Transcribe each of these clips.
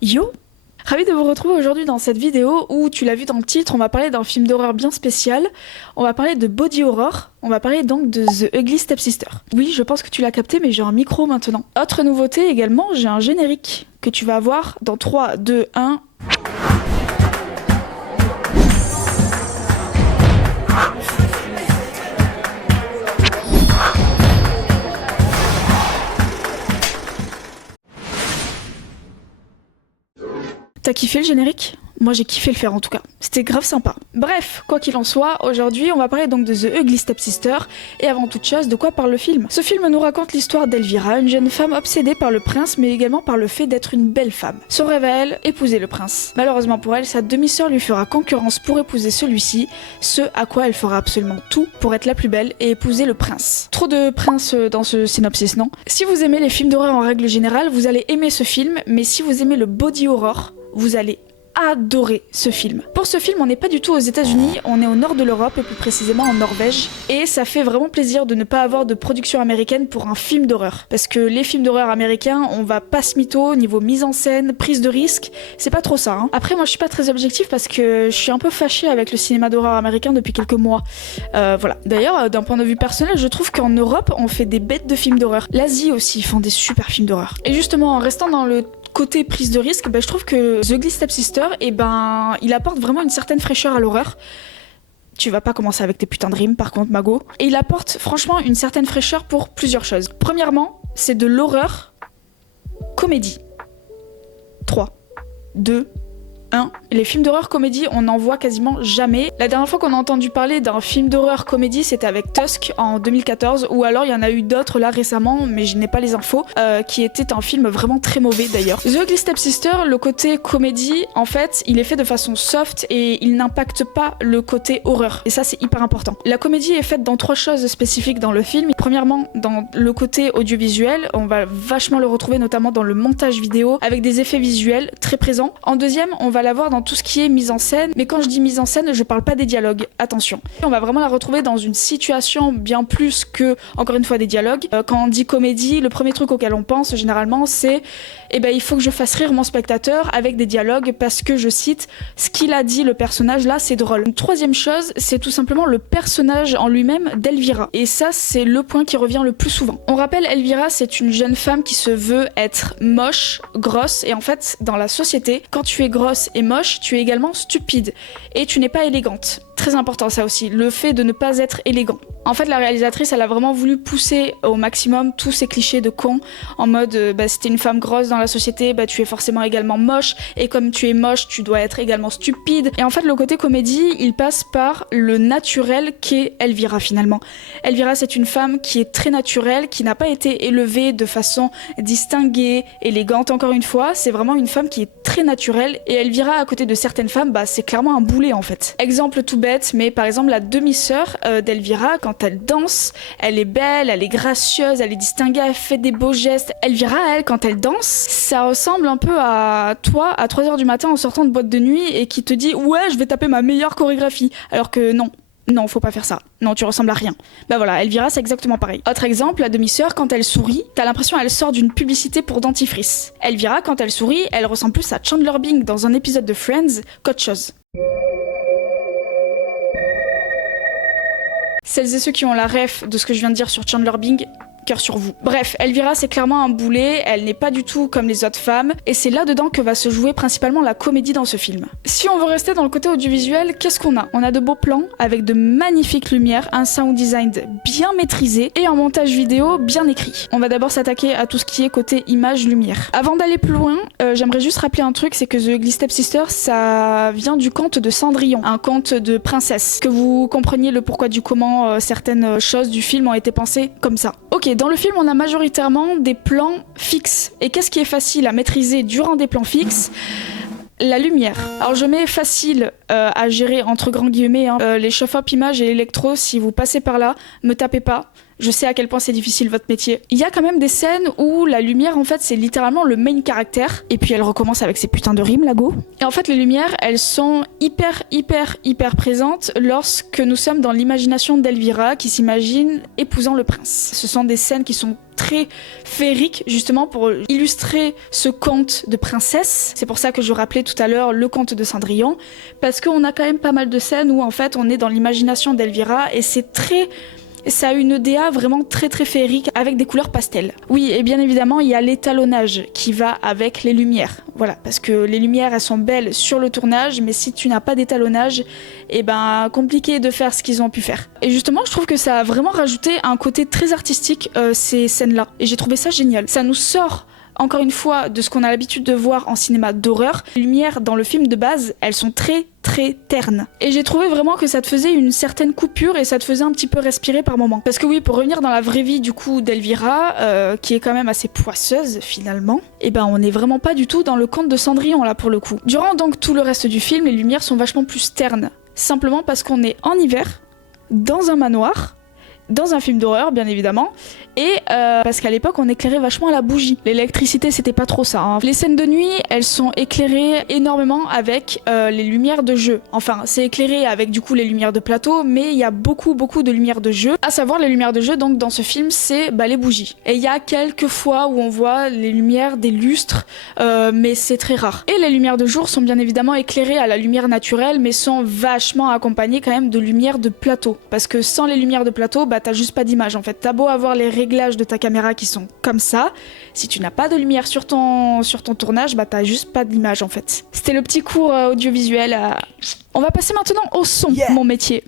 Yo! Ravi de vous retrouver aujourd'hui dans cette vidéo où, tu l'as vu dans le titre, on va parler d'un film d'horreur bien spécial. On va parler de body horror. On va parler donc de The Ugly Stepsister. Oui, je pense que tu l'as capté, mais j'ai un micro maintenant. Autre nouveauté également, j'ai un générique que tu vas voir dans 3, 2, 1... T'as kiffé le générique ? Moi j'ai kiffé le faire en tout cas, c'était grave sympa. Bref, quoi qu'il en soit, aujourd'hui on va parler donc de The Ugly Stepsister, et avant toute chose, de quoi parle le film ? Ce film nous raconte l'histoire d'Elvira, une jeune femme obsédée par le prince, mais également par le fait d'être une belle femme. Son rêve à elle, épouser le prince. Malheureusement pour elle, sa demi-sœur lui fera concurrence pour épouser celui-ci, ce à quoi elle fera absolument tout pour être la plus belle et épouser le prince. Trop de princes dans ce synopsis, non ? Si vous aimez les films d'horreur en règle générale, vous allez aimer ce film, mais si vous aimez le body horror, vous allez adorer ce film. Pour ce film, on n'est pas du tout aux États-Unis, on est au nord de l'Europe et plus précisément en Norvège. Et ça fait vraiment plaisir de ne pas avoir de production américaine pour un film d'horreur. Parce que les films d'horreur américains, on va pas se mytho, niveau mise en scène, prise de risque, c'est pas trop ça. Hein. Après, moi je suis pas très objectif parce que je suis un peu fâchée avec le cinéma d'horreur américain depuis quelques mois. Voilà. D'ailleurs, d'un point de vue personnel, je trouve qu'en Europe, on fait des bêtes de films d'horreur. L'Asie aussi font des super films d'horreur. Et justement, en restant dans le côté prise de risque, je trouve que The Ugly Stepsister, il apporte vraiment une certaine fraîcheur à l'horreur. Tu vas pas commencer avec tes putains de rimes, par contre, Mago. Et il apporte franchement une certaine fraîcheur pour plusieurs choses. Premièrement, c'est de l'horreur comédie. 3, 2, 1. Les films d'horreur comédie, on n'en voit quasiment jamais. La dernière fois qu'on a entendu parler d'un film d'horreur comédie, c'était avec Tusk en 2014, ou alors il y en a eu d'autres là récemment, mais je n'ai pas les infos, qui était un film vraiment très mauvais d'ailleurs. The Ugly Stepsister, le côté comédie, en fait, il est fait de façon soft et il n'impacte pas le côté horreur. Et ça, c'est hyper important. La comédie est faite dans 3 choses spécifiques dans le film. Premièrement, dans le côté audiovisuel, on va vachement le retrouver notamment dans le montage vidéo, avec des effets visuels très présents. En deuxième, on va l'avoir dans tout ce qui est mise en scène, mais quand je dis mise en scène, je parle pas des dialogues, attention. On va vraiment la retrouver dans une situation bien plus que, encore une fois, des dialogues. Quand on dit comédie, le premier truc auquel on pense généralement, c'est il faut que je fasse rire mon spectateur avec des dialogues parce que, je cite, ce qu'il a dit le personnage là, c'est drôle. Une troisième chose, c'est tout simplement le personnage en lui-même d'Elvira. Et ça, c'est le point qui revient le plus souvent. On rappelle, Elvira, c'est une jeune femme qui se veut être moche, grosse, et en fait, dans la société, quand tu es grosse et moche, tu es également stupide et tu n'es pas élégante. Très important ça aussi, le fait de ne pas être élégant. En fait, la réalisatrice, elle a vraiment voulu pousser au maximum tous ces clichés de con, en mode si t'es une femme grosse dans la société, tu es forcément également moche, et comme tu es moche, tu dois être également stupide. Et en fait, le côté comédie, il passe par le naturel qu'est Elvira finalement. Elvira, c'est une femme qui est très naturelle, qui n'a pas été élevée de façon distinguée, élégante encore une fois, c'est vraiment une femme qui est très naturelle, et Elvira, à côté de certaines femmes, c'est clairement un boulet en fait. Exemple tout bête, mais par exemple la demi-sœur d'Elvira, quand elle danse, elle est belle, elle est gracieuse, elle est distinguée, elle fait des beaux gestes. Elvira, elle, quand elle danse, ça ressemble un peu à toi à 3h du matin en sortant de boîte de nuit et qui te dit « Ouais, je vais taper ma meilleure chorégraphie ». Alors que non. Non, faut pas faire ça. Non, tu ressembles à rien. Voilà, Elvira, c'est exactement pareil. Autre exemple, la demi-sœur, quand elle sourit, t'as l'impression qu'elle sort d'une publicité pour dentifrice. Elvira, quand elle sourit, elle ressemble plus à Chandler Bing dans un épisode de Friends qu'autre chose. Celles et ceux qui ont la ref de ce que je viens de dire sur Chandler Bing, cœur sur vous. Bref, Elvira, c'est clairement un boulet, elle n'est pas du tout comme les autres femmes, et c'est là-dedans que va se jouer principalement la comédie dans ce film. Si on veut rester dans le côté audiovisuel, qu'est-ce qu'on a ? On a de beaux plans, avec de magnifiques lumières, un sound design bien maîtrisé, et un montage vidéo bien écrit. On va d'abord s'attaquer à tout ce qui est côté image-lumière. Avant d'aller plus loin, j'aimerais juste rappeler un truc, c'est que The Ugly Stepsister, ça vient du conte de Cendrillon, un conte de princesse. Que vous compreniez le pourquoi du comment certaines choses du film ont été pensées comme ça. Ok, dans le film, on a majoritairement des plans fixes. Et qu'est-ce qui est facile à maîtriser durant des plans fixes ? La lumière. Alors je mets facile à gérer entre grands guillemets. Les chauffe-up images et l'électro, si vous passez par là, me tapez pas. Je sais à quel point c'est difficile votre métier. Il y a quand même des scènes où la lumière, en fait, c'est littéralement le main caractère. Et puis elle recommence avec ses putains de rimes, la go. Et en fait, les lumières, elles sont hyper présentes lorsque nous sommes dans l'imagination d'Elvira qui s'imagine épousant le prince. Ce sont des scènes qui sont très féeriques, justement pour illustrer ce conte de princesse. C'est pour ça que je rappelais tout à l'heure le conte de Cendrillon, parce qu'on a quand même pas mal de scènes où en fait on est dans l'imagination d'Elvira et ça a une DA vraiment très féerique avec des couleurs pastel. Oui, et bien évidemment, il y a l'étalonnage qui va avec les lumières. Voilà, parce que les lumières, elles sont belles sur le tournage, mais si tu n'as pas d'étalonnage, compliqué de faire ce qu'ils ont pu faire. Et justement, je trouve que ça a vraiment rajouté un côté très artistique, ces scènes-là. Et j'ai trouvé ça génial. Ça nous sort encore une fois de ce qu'on a l'habitude de voir en cinéma d'horreur. Les lumières dans le film de base, elles sont très ternes. Et j'ai trouvé vraiment que ça te faisait une certaine coupure et ça te faisait un petit peu respirer par moment. Parce que oui, pour revenir dans la vraie vie du coup d'Elvira, qui est quand même assez poisseuse finalement, on n'est vraiment pas du tout dans le conte de Cendrillon là pour le coup. Durant donc tout le reste du film, les lumières sont vachement plus ternes. Simplement parce qu'on est en hiver, dans un manoir, dans un film d'horreur bien évidemment, et parce qu'à l'époque on éclairait vachement à la bougie. L'électricité c'était pas trop ça, hein. Les scènes de nuit elles sont éclairées énormément avec les lumières de jeu. Enfin c'est éclairé avec du coup les lumières de plateau, mais il y a beaucoup de lumières de jeu. À savoir les lumières de jeu donc dans ce film c'est les bougies. Et il y a quelques fois où on voit les lumières des lustres, mais c'est très rare. Et les lumières de jour sont bien évidemment éclairées à la lumière naturelle, mais sont vachement accompagnées quand même de lumières de plateau. Parce que sans les lumières de plateau, t'as juste pas d'image en fait. T'as beau avoir les réglages de ta caméra qui sont comme ça, si tu n'as pas de lumière sur ton tournage, t'as juste pas d'image en fait. C'était le petit cours audiovisuel. On va passer maintenant au son, mon métier.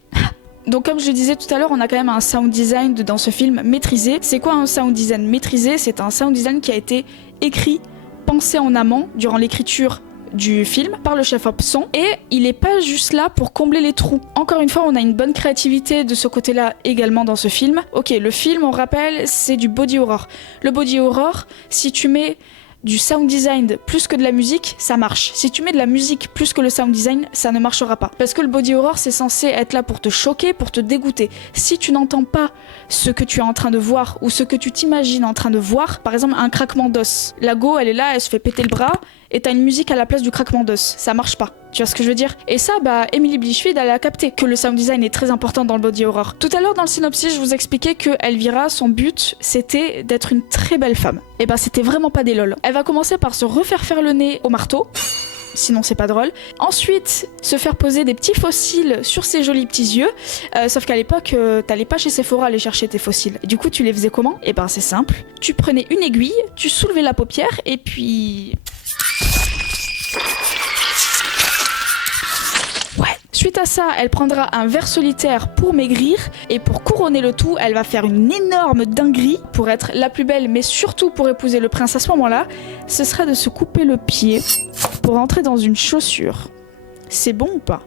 Donc comme je le disais tout à l'heure, on a quand même un sound design dans ce film maîtrisé. C'est quoi un sound design maîtrisé ? C'est un sound design qui a été écrit, pensé en amont durant l'écriture du film par le chef op son, et il est pas juste là pour combler les trous. Encore une fois, on a une bonne créativité de ce côté-là également dans ce film. Ok, le film, on rappelle, c'est du body horror. Le body horror, si tu mets du sound design plus que de la musique, ça marche. Si tu mets de la musique plus que le sound design, ça ne marchera pas. Parce que le body horror, c'est censé être là pour te choquer, pour te dégoûter. Si tu n'entends pas ce que tu es en train de voir ou ce que tu t'imagines en train de voir, par exemple un craquement d'os. La go, elle est là, elle se fait péter le bras, et t'as une musique à la place du craquement d'os. Ça marche pas. Tu vois ce que je veux dire ? Et ça, Emily Blichfield, elle a capté que le sound design est très important dans le body horror. Tout à l'heure, dans le synopsis, je vous expliquais que Elvira, son but, c'était d'être une très belle femme. Et c'était vraiment pas des lol. Elle va commencer par se refaire faire le nez au marteau. Sinon c'est pas drôle. Ensuite, se faire poser des petits fossiles sur ses jolis petits yeux. Sauf qu'à l'époque, t'allais pas chez Sephora aller chercher tes fossiles. Du coup, tu les faisais comment ? C'est simple. Tu prenais une aiguille, tu soulevais la paupière, et puis... Suite à ça, elle prendra un verre solitaire pour maigrir, et pour couronner le tout, elle va faire une énorme dinguerie pour être la plus belle, mais surtout pour épouser le prince à ce moment-là, ce sera de se couper le pied pour entrer dans une chaussure. C'est bon ou pas ?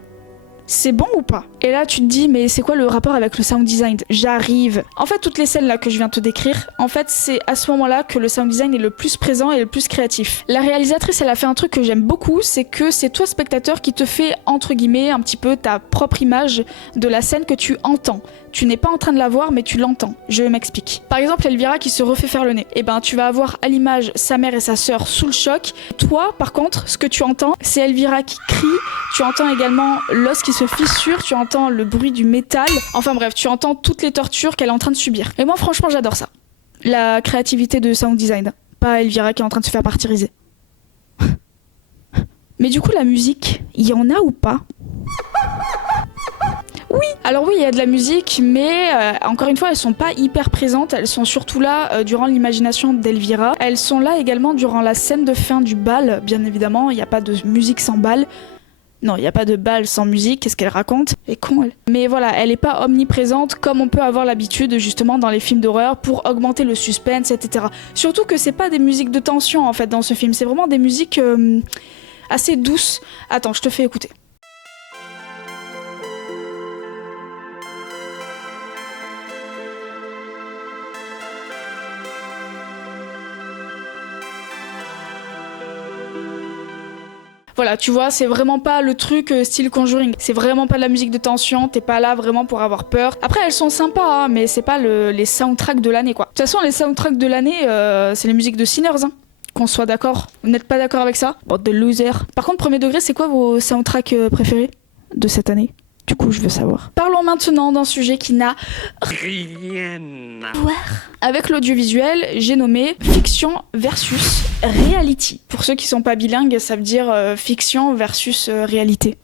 C'est bon ou pas ? Et là tu te dis mais c'est quoi le rapport avec le sound design ? J'arrive. En fait toutes les scènes là que je viens de te décrire, en fait c'est à ce moment-là que le sound design est le plus présent et le plus créatif. La réalisatrice elle a fait un truc que j'aime beaucoup, c'est que c'est toi spectateur qui te fait entre guillemets un petit peu ta propre image de la scène que tu entends. Tu n'es pas en train de la voir mais tu l'entends. Je m'explique. Par exemple Elvira qui se refait faire le nez. Tu vas avoir à l'image sa mère et sa sœur sous le choc. Toi par contre ce que tu entends c'est Elvira qui crie. Tu entends également l'os qui se fissure, tu entends le bruit du métal. Enfin bref, tu entends toutes les tortures qu'elle est en train de subir. Et moi franchement j'adore ça. La créativité de sound design. Pas Elvira qui est en train de se faire martyriser. Mais du coup la musique, il y en a ou pas ? Oui, alors oui, il y a de la musique, mais encore une fois, elles sont pas hyper présentes. Elles sont surtout là durant l'imagination d'Elvira. Elles sont là également durant la scène de fin du bal, bien évidemment. Il n'y a pas de musique sans bal. Non, il n'y a pas de bal sans musique, qu'est-ce qu'elle raconte ? Elle est con, elle. Mais voilà, elle n'est pas omniprésente comme on peut avoir l'habitude justement dans les films d'horreur pour augmenter le suspense, etc. Surtout que c'est pas des musiques de tension en fait dans ce film, c'est vraiment des musiques assez douces. Attends, je te fais écouter. Voilà, tu vois, c'est vraiment pas le truc style Conjuring. C'est vraiment pas de la musique de tension, t'es pas là vraiment pour avoir peur. Après, elles sont sympas, hein, mais c'est pas les soundtracks de l'année, quoi. De toute façon, les soundtracks de l'année, c'est les musiques de Sinners, hein. Qu'on soit d'accord. Vous n'êtes pas d'accord avec ça? Bande de losers. Par contre, premier degré, c'est quoi vos soundtracks préférés de cette année? Du coup, je veux savoir. Parlons maintenant d'un sujet qui n'a rien à voir avec l'audiovisuel. J'ai nommé fiction versus reality. Pour ceux qui sont pas bilingues, ça veut dire fiction versus réalité.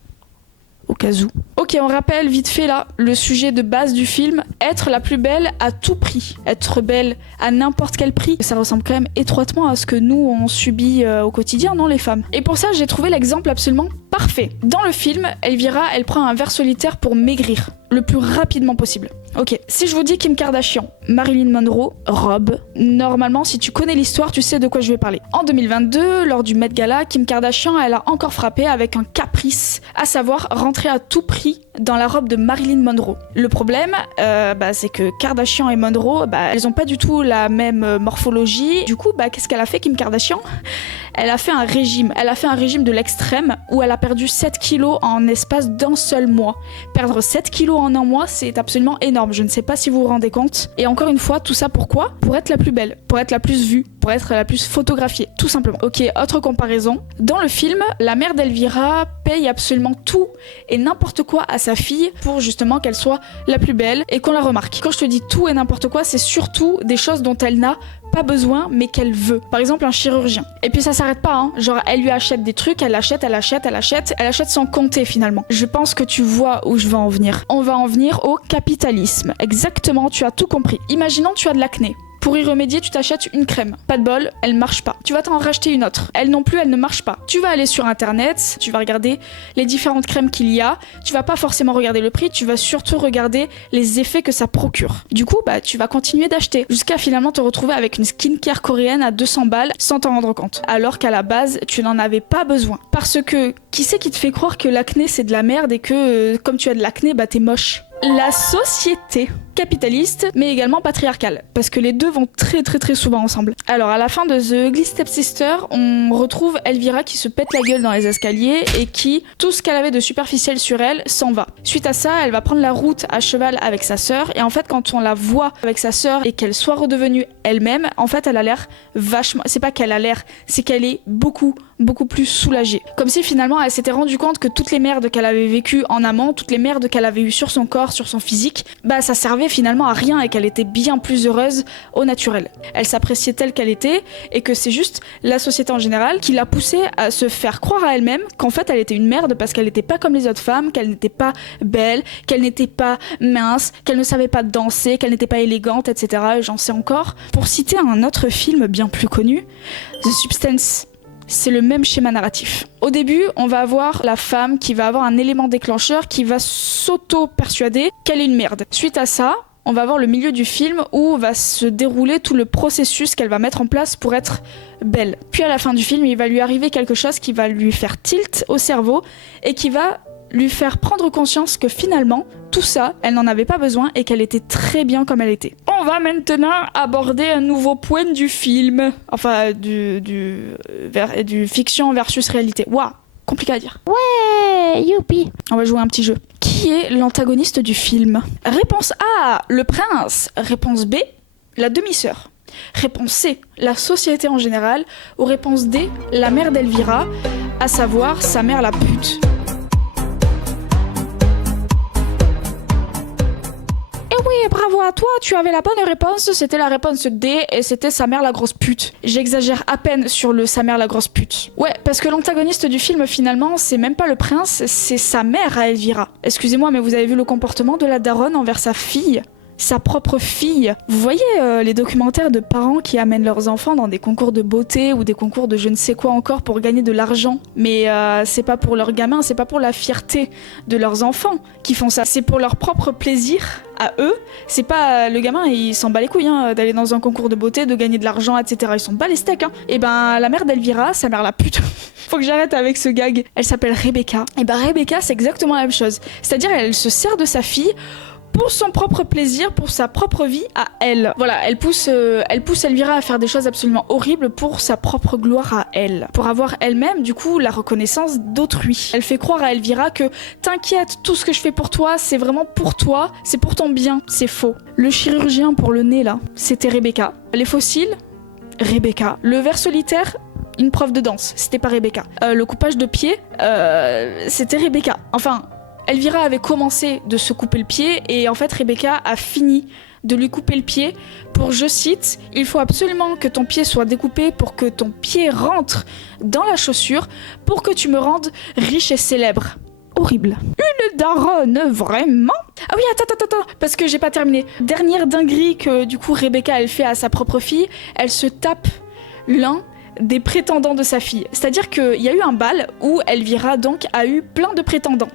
Au cas où. Ok, on rappelle vite fait là le sujet de base du film, être la plus belle à tout prix. Être belle à n'importe quel prix. Ça ressemble quand même étroitement à ce que nous on subit au quotidien, non les femmes. Et pour ça, j'ai trouvé l'exemple absolument parfait. Dans le film, Elvira, elle prend un verre solitaire pour maigrir le plus rapidement possible. Ok, si je vous dis Kim Kardashian, Marilyn Monroe, robe, normalement si tu connais l'histoire, tu sais de quoi je vais parler. En 2022, lors du Met Gala, Kim Kardashian, elle a encore frappé avec un caprice, à savoir rentrer à tout prix dans la robe de Marilyn Monroe. Le problème, c'est que Kardashian et Monroe, elles ont pas du tout la même morphologie. Du coup, qu'est-ce qu'elle a fait, Kim Kardashian ? Elle a fait un régime. Elle a fait un régime de l'extrême où elle a perdu 7 kilos en espace d'un seul mois. Perdre 7 kilos en un mois, c'est absolument énorme. Je ne sais pas si vous vous rendez compte. Et encore une fois, tout ça pourquoi ? Pour être la plus belle, pour être la plus vue, pour être la plus photographiée, tout simplement. Ok, autre comparaison. Dans le film, la mère d'Elvira paye absolument tout et n'importe quoi à sa fille pour justement qu'elle soit la plus belle et qu'on la remarque. Quand je te dis tout et n'importe quoi, c'est surtout des choses dont elle n'a pas besoin mais qu'elle veut. Par exemple un chirurgien. Et puis ça s'arrête pas, hein. Genre elle lui achète des trucs, elle achète sans compter finalement. Je pense que tu vois où je veux en venir. On va en venir au capitalisme. Exactement, tu as tout compris. Imaginons tu as de l'acné. Pour y remédier, tu t'achètes une crème. Pas de bol, elle marche pas. Tu vas t'en racheter une autre. Elle non plus, elle ne marche pas. Tu vas aller sur internet, tu vas regarder les différentes crèmes qu'il y a. Tu vas pas forcément regarder le prix, tu vas surtout regarder les effets que ça procure. Du coup, tu vas continuer d'acheter jusqu'à finalement te retrouver avec une skincare coréenne à 200 balles sans t'en rendre compte. Alors qu'à la base, tu n'en avais pas besoin. Parce que qui c'est qui te fait croire que l'acné c'est de la merde et que comme tu as de l'acné, t'es moche? La société capitaliste, mais également patriarcale, parce que les deux vont très très très souvent ensemble. Alors à la fin de The Ugly Stepsister, on retrouve Elvira qui se pète la gueule dans les escaliers et qui, tout ce qu'elle avait de superficiel sur elle, s'en va. Suite à ça, elle va prendre la route à cheval avec sa sœur, et en fait quand on la voit avec sa sœur et qu'elle soit redevenue elle-même, en fait elle a l'air vachement... C'est pas qu'elle a l'air, c'est qu'elle est beaucoup plus soulagée. Comme si finalement elle s'était rendue compte que toutes les merdes qu'elle avait vécues en amont, toutes les merdes qu'elle avait eues sur son corps, sur son physique, ça servait finalement à rien et qu'elle était bien plus heureuse au naturel. Elle s'appréciait telle qu'elle était et que c'est juste la société en général qui l'a poussée à se faire croire à elle-même qu'en fait elle était une merde parce qu'elle n'était pas comme les autres femmes, qu'elle n'était pas belle, qu'elle n'était pas mince, qu'elle ne savait pas danser, qu'elle n'était pas élégante, etc. Et j'en sais encore. Pour citer un autre film bien plus connu, The Substance. C'est le même schéma narratif. Au début, on va avoir la femme qui va avoir un élément déclencheur qui va s'auto-persuader qu'elle est une merde. Suite à ça, on va avoir le milieu du film où va se dérouler tout le processus qu'elle va mettre en place pour être belle. Puis à la fin du film, il va lui arriver quelque chose qui va lui faire tilt au cerveau et qui va lui faire prendre conscience que finalement, tout ça, elle n'en avait pas besoin et qu'elle était très bien comme elle était. On va maintenant aborder un nouveau point du film. Enfin, du fiction versus réalité. Waouh, compliqué à dire. Ouais, youpi. On va jouer un petit jeu. Qui est l'antagoniste du film ? Réponse A, le prince. Réponse B, la demi-sœur. Réponse C, la société en général. Ou réponse D, la mère d'Elvira, à savoir sa mère la pute. Oui, bravo à toi, tu avais la bonne réponse, c'était la réponse D et c'était sa mère la grosse pute. J'exagère à peine sur le sa mère la grosse pute. Ouais, parce que l'antagoniste du film finalement, c'est même pas le prince, c'est sa mère à Elvira. Excusez-moi, mais vous avez vu le comportement de la daronne envers sa fille ? Sa propre fille. Vous voyez les documentaires de parents qui amènent leurs enfants dans des concours de beauté ou des concours de je ne sais quoi encore pour gagner de l'argent. Mais c'est pas pour leurs gamins, c'est pas pour la fierté de leurs enfants qui font ça. C'est pour leur propre plaisir à eux. C'est pas le gamin, il s'en bat les couilles d'aller dans un concours de beauté, de gagner de l'argent, etc. Ils s'en bat les steaks. Et la mère d'Elvira, sa mère la pute. Faut que j'arrête avec ce gag. Elle s'appelle Rebecca. Et Rebecca, c'est exactement la même chose. C'est-à-dire, elle se sert de sa fille pour son propre plaisir, pour sa propre vie à elle. Voilà, elle pousse Elvira à faire des choses absolument horribles pour sa propre gloire à elle. Pour avoir elle-même, du coup, la reconnaissance d'autrui. Elle fait croire à Elvira que t'inquiète, tout ce que je fais pour toi, c'est vraiment pour toi, c'est pour ton bien. C'est faux. Le chirurgien pour le nez, là, c'était Rebecca. Les fossiles, Rebecca. Le ver solitaire, une prof de danse, c'était pas Rebecca. Le coupage de pied, c'était Rebecca. Enfin, Elvira avait commencé de se couper le pied et en fait Rebecca a fini de lui couper le pied pour, je cite, « Il faut absolument que ton pied soit découpé pour que ton pied rentre dans la chaussure pour que tu me rendes riche et célèbre. » Horrible. Une daronne, vraiment? Ah oui, attends, parce que j'ai pas terminé. Dernière dinguerie que du coup Rebecca elle fait à sa propre fille, elle se tape l'un des prétendants de sa fille. C'est-à-dire qu'il y a eu un bal où Elvira donc a eu plein de prétendants.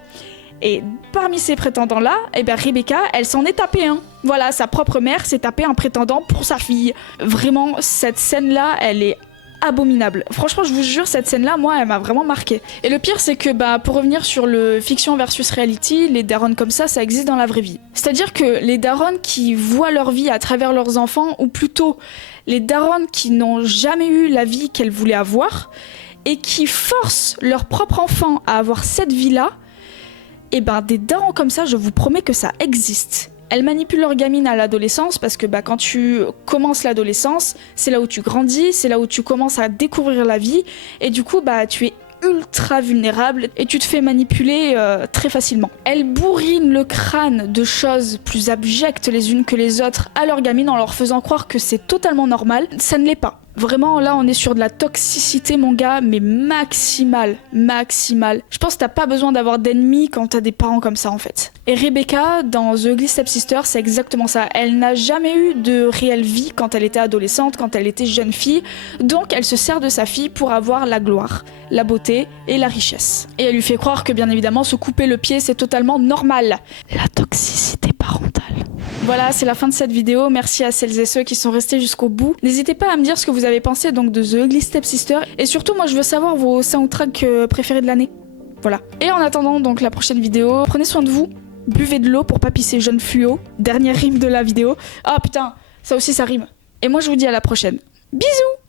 Et parmi ces prétendants-là, Rebecca, elle s'en est tapé un. Voilà, sa propre mère s'est tapé un prétendant pour sa fille. Vraiment, cette scène-là, elle est abominable. Franchement, je vous jure, cette scène-là, moi, elle m'a vraiment marqué. Et le pire, c'est que, pour revenir sur le fiction versus reality, les darons comme ça existe dans la vraie vie. C'est-à-dire que les darons qui voient leur vie à travers leurs enfants, ou plutôt les darons qui n'ont jamais eu la vie qu'elles voulaient avoir, et qui forcent leur propre enfant à avoir cette vie-là, des darons comme ça, je vous promets que ça existe. Elles manipulent leur gamine à l'adolescence parce que quand tu commences l'adolescence, c'est là où tu grandis, c'est là où tu commences à découvrir la vie et du coup tu es ultra vulnérable et tu te fais manipuler très facilement. Elles bourrinent le crâne de choses plus abjectes les unes que les autres à leur gamine en leur faisant croire que c'est totalement normal. Ça ne l'est pas. Vraiment, là, on est sur de la toxicité, mon gars, mais maximale. Je pense que t'as pas besoin d'avoir d'ennemis quand t'as des parents comme ça, en fait. Et Rebecca, dans The Ugly Stepsister, c'est exactement ça. Elle n'a jamais eu de réelle vie quand elle était adolescente, quand elle était jeune fille. Donc, elle se sert de sa fille pour avoir la gloire, la beauté et la richesse. Et elle lui fait croire que, bien évidemment, se couper le pied, c'est totalement normal. La toxicité parentale. Voilà, c'est la fin de cette vidéo. Merci à celles et ceux qui sont restés jusqu'au bout. N'hésitez pas à me dire ce que vous avez pensé donc de The Ugly Stepsister. Et surtout, moi, je veux savoir vos soundtracks préférés de l'année. Voilà. Et en attendant donc la prochaine vidéo, prenez soin de vous. Buvez de l'eau pour pas pisser jaune fluo. Dernière rime de la vidéo. Ah putain, ça aussi ça rime. Et moi, je vous dis à la prochaine. Bisous!